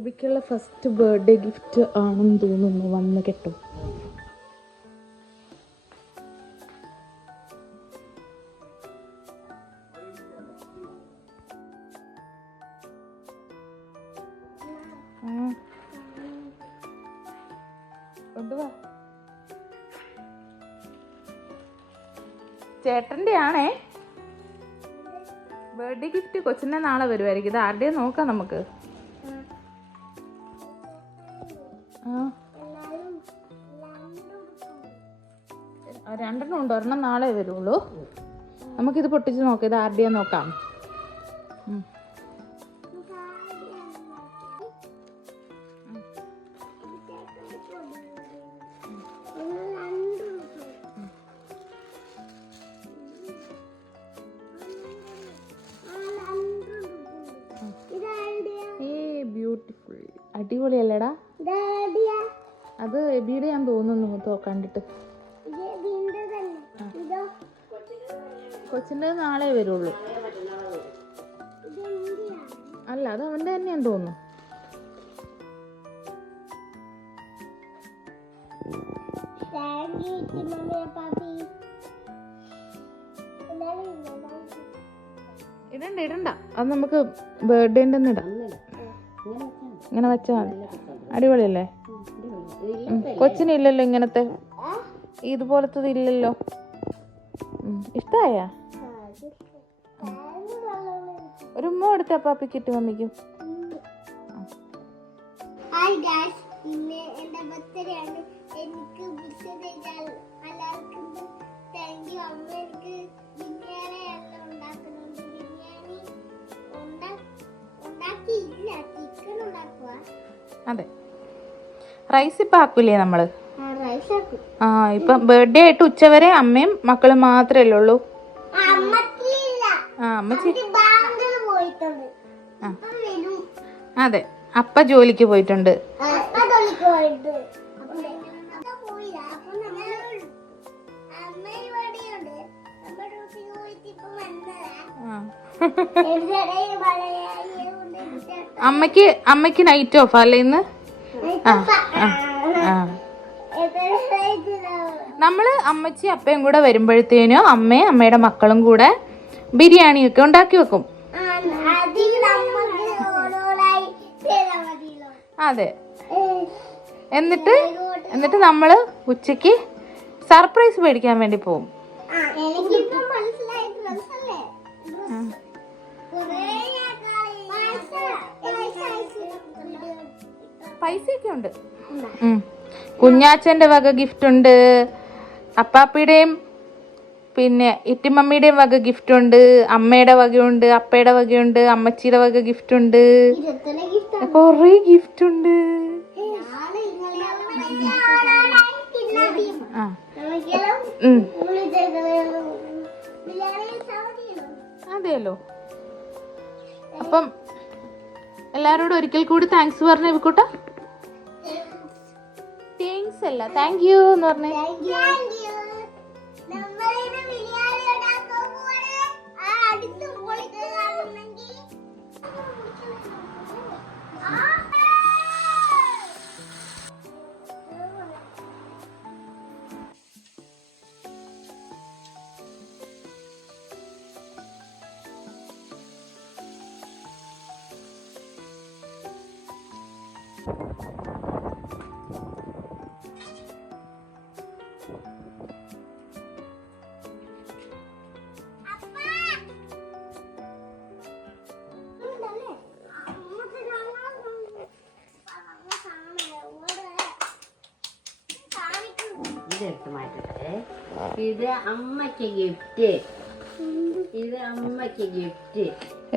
അറബിക്കുള്ള first birthday gift ആണെന്ന് തോന്നുന്നു വന്ന് കേട്ടോ. ചേട്ടൻ്റെ ആണേ ബർത്ത്ഡേ ഗിഫ്റ്റ്. കൊച്ചിനെ നാളെ വരുമായിരിക്കും. ഇത് ആരുടെയും നോക്കാം നമുക്ക്. രണ്ടെണ്ണം ഉണ്ട്, ഒരെണ്ണം നാളെ വരുള്ളൂ. നമുക്കിത് പൊട്ടിച്ച് നോക്കാം. ഇത് ആരുടെയാ നോക്കാം. ബ്യൂട്ടിഫുൾ, അടിപൊളിയല്ലേടാ? അത് എബിയുടെ ഞാൻ തോന്നുന്നു കണ്ടിട്ട്. കൊച്ചിൻ്റെ നാളെ വരുള്ളൂ. അല്ല, അത് അവൻ്റെ തന്നെയാന്ന് തോന്നുന്നു. ഇടണ്ട, അത് നമുക്ക് ബർത്ത്ഡേൻ്റെ തന്നെ ഇടാം. ഇങ്ങനെ വെച്ചാൽ മതി. അടിപൊളിയല്ലേ? കൊച്ചിനില്ലല്ലോ ഇങ്ങനത്തെ, ഇതുപോലത്തത് ഇല്ലല്ലോ. ഇഷ്ടായ? ഒരു ഉമ്മ കൊടുത്ത പാപ്പിക്ക് ഇട്ട് മമ്മിക്കും. അതെ, റൈസ് ഇപ്പൊ ആക്കൂലേ നമ്മള്? ഇപ്പൊ ബർത്ത്ഡേ ആയിട്ട് ഉച്ചവരെ അമ്മയും മക്കളും മാത്രല്ലേ ഉള്ളൂ. അതെ, അപ്പ ജോലിക്ക് പോയിട്ടുണ്ട്. അമ്മക്ക് നൈറ്റ് ഓഫ് അല്ലേ ഇന്ന്? നമ്മള് അമ്മച്ചി അപ്പയും കൂടെ വരുമ്പോഴത്തേനും അമ്മയും അമ്മയുടെ മക്കളും കൂടെ ബിരിയാണി ഒക്കെ ഉണ്ടാക്കി വെക്കും. അതെ, എന്നിട്ട് നമ്മള് ഉച്ചക്ക് സർപ്രൈസ് മേടിക്കാൻ വേണ്ടി പോകും. പൈസയൊക്കെ ഉണ്ട്. കുഞ്ഞാച്ചന്റെ വക ഗിഫ്റ്റ് ഉണ്ട്, അപ്പാപ്പിയുടെയും പിന്നെ ഇറ്റിമമ്മിയുടെയും വക ഗിഫ്റ്റ് ഉണ്ട്, അമ്മയുടെ വകയുണ്ട്, അപ്പയുടെ വകയുണ്ട്, അമ്മച്ചിയുടെ വക ഗിഫ്റ്റ് ഉണ്ട്, കൊറേ ഗിഫ്റ്റ് ഉണ്ട്. അതെയല്ലോ. അപ്പം എല്ലാരോടും ഒരിക്കൽ കൂടി താങ്ക്സ് പറഞ്ഞ വിക്കൂട്ട. താങ്ക്സ് അല്ല, താങ്ക് യു എന്ന് പറഞ്ഞേ. ഇതെടുത്ത് മാറ്റട്ടെ. ഇത് അമ്മയ്ക്ക് ഗിഫ്റ്റ്. ഇത് അമ്മയ്ക്ക് ഗിഫ്റ്റ്.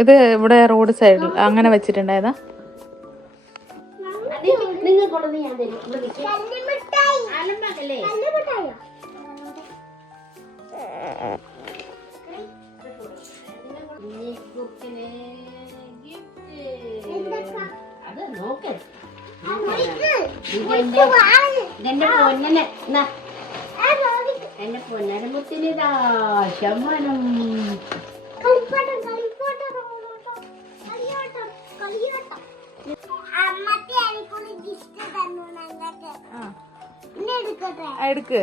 ഇത് ഇവിടെ റോഡ് സൈഡിൽ അങ്ങനെ വെച്ചിട്ടുണ്ടായതാ. നിങ്ങൾക്കുള്ളത് ഞാൻ തരും. അലമ്പല്ലേ? അത് നോക്ക്. ഇതെന്റെ പൊന്നനെ, എന്റെ പൊന്നനെ മുത്തിനിതാ ശമനം. അമ്മ എടുക്ക്.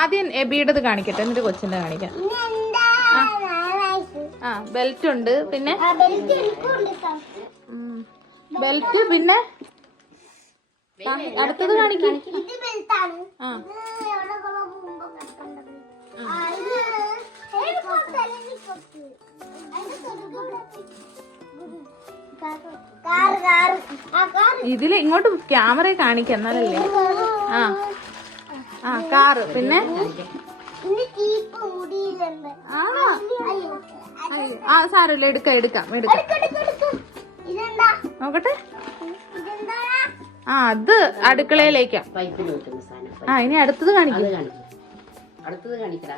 ആദ്യം എബിയുടേത് കാണിക്കട്ടെ, എന്നിട്ട് കൊച്ചിന്റെ കാണിക്കാം. ആ ബെൽറ്റ് ഉണ്ട്, പിന്നെ ബെൽറ്റ്, പിന്നെ അടുത്തത് കാണിക്കാം. ആ ഇതില് ഇങ്ങോട്ട് ക്യാമറ കാണിക്കാം എന്നാലല്ലേ. ആ ആ കാറ്, പിന്നെ ആ സാരമില്ല, എടുക്കാം നോക്കട്ടെ. ആ അത് അടുക്കളയിലേക്കാ. പൈപ്പിൽ വെക്കുന്ന സാധനം. ആ ഇനി അടുത്തത് കാണിക്കും. അടുത്തത് കാണിക്കടാ.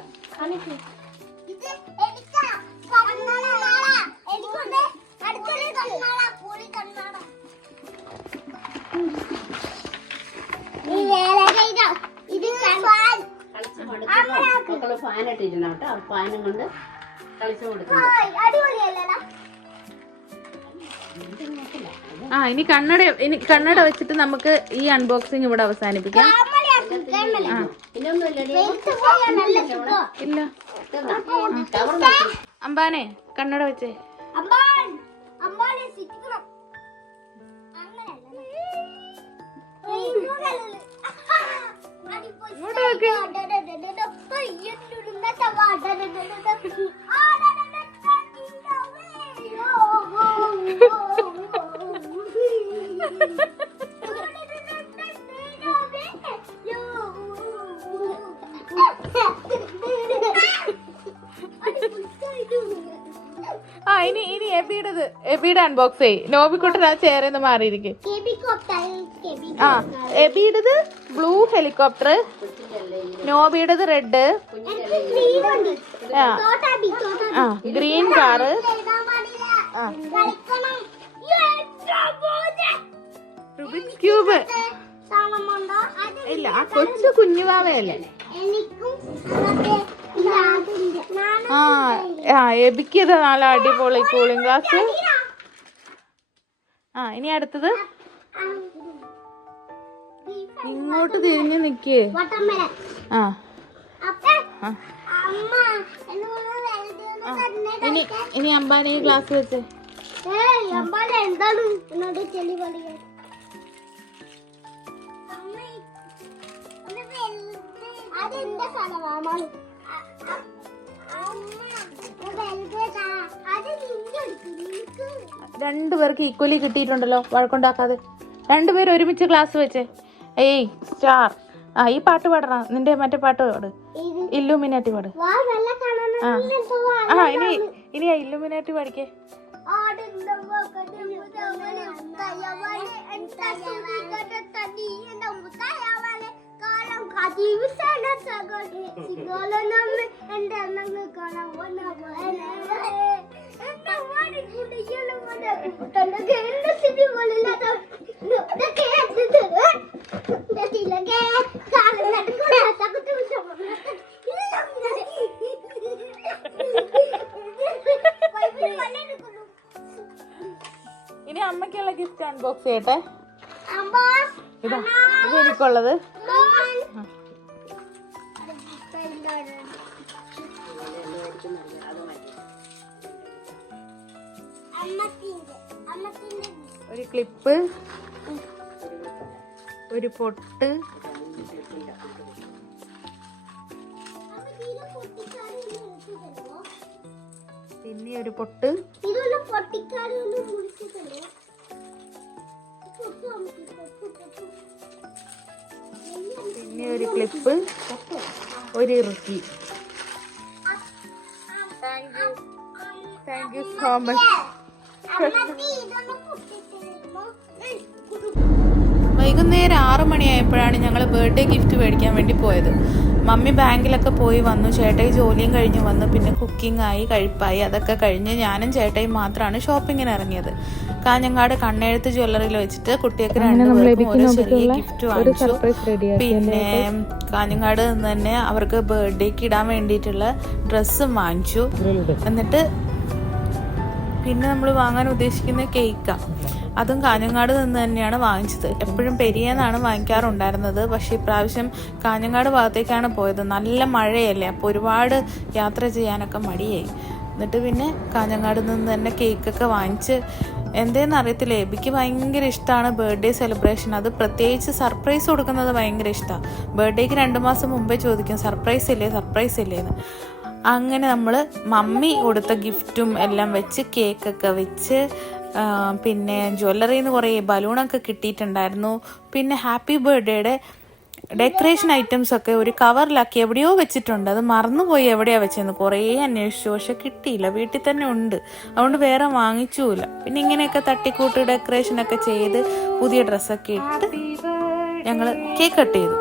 മക്കള് ഫാൻ ഇട്ടിരുന്നോട്ടെ, ഫാനും കൊണ്ട് കളിച്ചു കൊടുക്കും. ആ ഇനി കണ്ണട വെച്ചിട്ട് നമുക്ക് ഈ അൺബോക്സിങ് ഇവിടെ അവസാനിപ്പിക്കാം. ഇല്ല അമ്പാനെ കണ്ണട വെച്ചേ. ആ ഇനി എബിയുടെ അൺബോക്സ് ചെയ്. നോബിക്കുട്ടൻ ആ ചേർന്ന് മാറിയിരിക്കും. ആ എബിയുടേത് ബ്ലൂ ഹെലികോപ്റ്റർ, നോബിയുടേത് റെഡ്, ആ ഗ്രീൻ കാറ്, റുബിക്സ് ക്യൂബ്. ഇല്ല ആ കൊച്ചു കുഞ്ഞുവാവയല്ലേ. ആ എബിക്കത് നല്ല അടിപൊളി കൂളിംഗ് ഗ്ലാസ്. ആ ഇനി അടുത്തത് ഇങ്ങോട്ട് തിരിഞ്ഞ് നിക്കേ. ആ ഇനി അമ്പാനെ ഗ്ലാസ് വെച്ചേ. രണ്ടുപേർക്ക് ഈക്വലി കിട്ടിയിട്ടുണ്ടല്ലോ, വഴക്കുണ്ടാക്കാതെ. രണ്ടുപേരും ഒരുമിച്ച് ക്ലാസ് വെച്ചേ. ഏയ് സ്റ്റാർ. ആ ഈ പാട്ട് പാടണം, നിന്റെ മറ്റേ പാട്ട് പാട്, ഇല്ലുമിനാറ്റി പാട്. ആ ഇനി ഇല്ലുമിനാറ്റി പാടിക്കേ. ഇനി അമ്മയ്ക്കുള്ള ഗിഫ്റ്റ് അൺബോക്സ് ചെയ്യട്ടെ. ഇതാ ഇത് എനിക്കുള്ളത്. ഒരു ക്ലിപ്പ്, ഒരു പൊട്ട്, പിന്നെ ഒരു പൊട്ട്, പിന്നെ ഒരു ക്ലിപ്പ്, ഒരു ഇറുക്കി. Thank you so much. വൈകുന്നേരം 6 മണിയായപ്പോഴാണ് ഞങ്ങൾ ബർത്ത്ഡേ ഗിഫ്റ്റ് മേടിക്കാൻ വേണ്ടി പോയത്. മമ്മി ബാങ്കിലൊക്കെ പോയി വന്നു, ചേട്ടായി ജോലിയും കഴിഞ്ഞ് വന്നു, പിന്നെ കുക്കിംഗ് ആയി, കഴിപ്പായി. അതൊക്കെ കഴിഞ്ഞ് ഞാനും ചേട്ടായി മാത്രമാണ് ഷോപ്പിങ്ങിന് ഇറങ്ങിയത്. കാഞ്ഞങ്ങാട് കണ്ണെഴുത്ത് ജ്വല്ലറിയിൽ വെച്ചിട്ട് കുട്ടികൾക്ക് 2 പേർക്കും ഒരു ചെറിയ ഗിഫ്റ്റ് വാങ്ങിച്ചു. പിന്നെ കാഞ്ഞങ്ങാട് നിന്ന് തന്നെ അവർക്ക് ബർത്ത്ഡേക്ക് ഇടാൻ വേണ്ടിയിട്ടുള്ള ഡ്രസ്സും വാങ്ങിച്ചു. എന്നിട്ട് പിന്നെ നമ്മൾ വാങ്ങാൻ ഉദ്ദേശിക്കുന്ന കേക്കാണ്. അതും കാഞ്ഞങ്ങാട് നിന്ന് തന്നെയാണ് വാങ്ങിച്ചത്. എപ്പോഴും പെരിയെന്നാണ് വാങ്ങിക്കാറുണ്ടായിരുന്നത്. പക്ഷേ ഇപ്രാവശ്യം കാഞ്ഞങ്ങാട് ഭാഗത്തേക്കാണ് പോയത്. നല്ല മഴയല്ലേ, അപ്പോൾ ഒരുപാട് യാത്ര ചെയ്യാനൊക്കെ മടിയായി. എന്നിട്ട് പിന്നെ കാഞ്ഞങ്ങാട് നിന്ന് തന്നെ കേക്കൊക്കെ വാങ്ങിച്ച്, എന്തേന്ന് അറിയത്തില്ല, എബിക്ക് ഭയങ്കര ഇഷ്ടമാണ് ബർത്ത്ഡേ സെലിബ്രേഷൻ. അത് പ്രത്യേകിച്ച് സർപ്രൈസ് കൊടുക്കുന്നത് ഭയങ്കര ഇഷ്ടമാണ്. ബർത്ത്ഡേക്ക് 2 മാസം മുമ്പേ ചോദിക്കും സർപ്രൈസ് ഇല്ലേ എന്ന്. അങ്ങനെ നമ്മൾ മമ്മി കൊടുത്ത ഗിഫ്റ്റും എല്ലാം വെച്ച് കേക്കൊക്കെ വെച്ച്, പിന്നെ ജ്വല്ലറിയിൽ നിന്ന് കുറേ ബലൂണൊക്കെ കിട്ടിയിട്ടുണ്ടായിരുന്നു. പിന്നെ ഹാപ്പി ബർത്ത്ഡേയുടെ ഡെക്കറേഷൻ ഐറ്റംസ് ഒക്കെ ഒരു കവറിലാക്കി എവിടെയോ വെച്ചിട്ടുണ്ട്. അത് മറന്നുപോയി എവിടെയാണ് വെച്ചതെന്ന്. കുറേ അന്വേഷിച്ചു, പക്ഷെ കിട്ടിയില്ല. വീട്ടിൽ തന്നെ ഉണ്ട്, അതുകൊണ്ട് വേറെ വാങ്ങിച്ചുമില്ല. പിന്നെ ഇങ്ങനെയൊക്കെ തട്ടിക്കൂട്ട് ഡെക്കറേഷനൊക്കെ ചെയ്ത് പുതിയ ഡ്രസ്സൊക്കെ ഇട്ട് ഞങ്ങൾ കേക്ക് കട്ട് ചെയ്തു.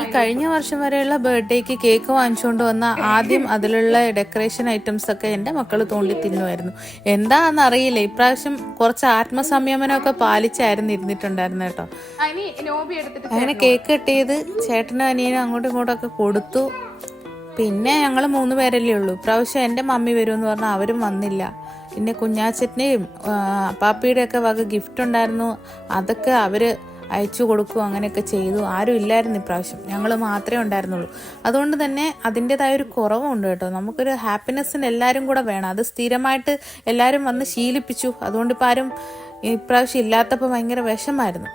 ഈ കഴിഞ്ഞ വർഷം വരെയുള്ള ബർത്ത്ഡേക്ക് കേക്ക് വാങ്ങിച്ചുകൊണ്ട് വന്ന ആദ്യം അതിലുള്ള ഡെക്കറേഷൻ ഐറ്റംസ് ഒക്കെ എൻ്റെ മക്കൾ തോണ്ടി തിന്നുമായിരുന്നു. എന്താണെന്ന് അറിയില്ല, ഇപ്രാവശ്യം കുറച്ച് ആത്മസംയമനമൊക്കെ പാലിച്ചായിരുന്നു ഇരുന്നിട്ടുണ്ടായിരുന്നു കേട്ടോ. അങ്ങനെ കേക്ക് കട്ട് ചെയ്ത് ചേട്ടനും അനിയനും അങ്ങോട്ടും ഇങ്ങോട്ടൊക്കെ കൊടുത്തു. പിന്നെ ഞങ്ങൾ 3 പേരല്ലേ ഉള്ളൂ. ഇപ്രാവശ്യം എൻ്റെ മമ്മി വരുമെന്ന് പറഞ്ഞാൽ അവരും വന്നില്ല. പിന്നെ കുഞ്ഞാച്ചൻ്റെയും പാപ്പിയുടെയൊക്കെ വക ഗിഫ്റ്റ് ഉണ്ടായിരുന്നു, അതൊക്കെ അവർ അയച്ചു കൊടുക്കും, അങ്ങനെയൊക്കെ ചെയ്തു. ആരും ഇല്ലായിരുന്നു ഇപ്രാവശ്യം, ഞങ്ങൾ മാത്രമേ ഉണ്ടായിരുന്നുള്ളൂ. അതുകൊണ്ട് തന്നെ അതിൻ്റെതായൊരു കുറവുണ്ട് കേട്ടോ. നമുക്കൊരു ഹാപ്പിനെസ്സിന് എല്ലാവരും കൂടെ വേണം. അത് സ്ഥിരമായിട്ട് എല്ലാവരും വന്ന് ശീലിപ്പിച്ചു. അതുകൊണ്ട് ഇപ്പോൾ ആരും ഇപ്രാവശ്യം ഇല്ലാത്തപ്പോൾ ഭയങ്കര വിഷമായിരുന്നു.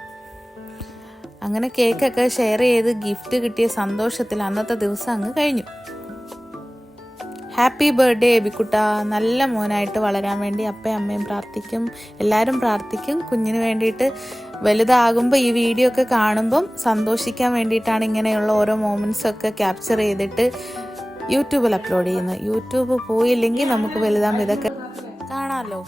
അങ്ങനെ കേക്കൊക്കെ ഷെയർ ചെയ്ത് ഗിഫ്റ്റ് കിട്ടിയ സന്തോഷത്തിൽ അന്നത്തെ ദിവസം അങ്ങ് കഴിഞ്ഞു. ഹാപ്പി ബർത്ത്ഡേ എബിക്കുട്ട. നല്ല മോനായിട്ട് വളരാൻ വേണ്ടി അപ്പയും അമ്മയും പ്രാർത്ഥിക്കും, എല്ലാവരും പ്രാർത്ഥിക്കും. കുഞ്ഞിന് വേണ്ടിയിട്ട് വലുതാകുമ്പോൾ ഈ വീഡിയോ ഒക്കെ കാണുമ്പം സന്തോഷിക്കാൻ വേണ്ടിയിട്ടാണ് ഇങ്ങനെയുള്ള ഓരോ മൊമെൻറ്റ്സൊക്കെ ക്യാപ്ചർ ചെയ്തിട്ട് യൂട്യൂബിൽ അപ്ലോഡ് ചെയ്യുന്നത്. യൂട്യൂബ് പോയില്ലെങ്കിൽ നമുക്ക് വലുതാകുമ്പോൾ ഇതൊക്കെ കാണാമല്ലോ.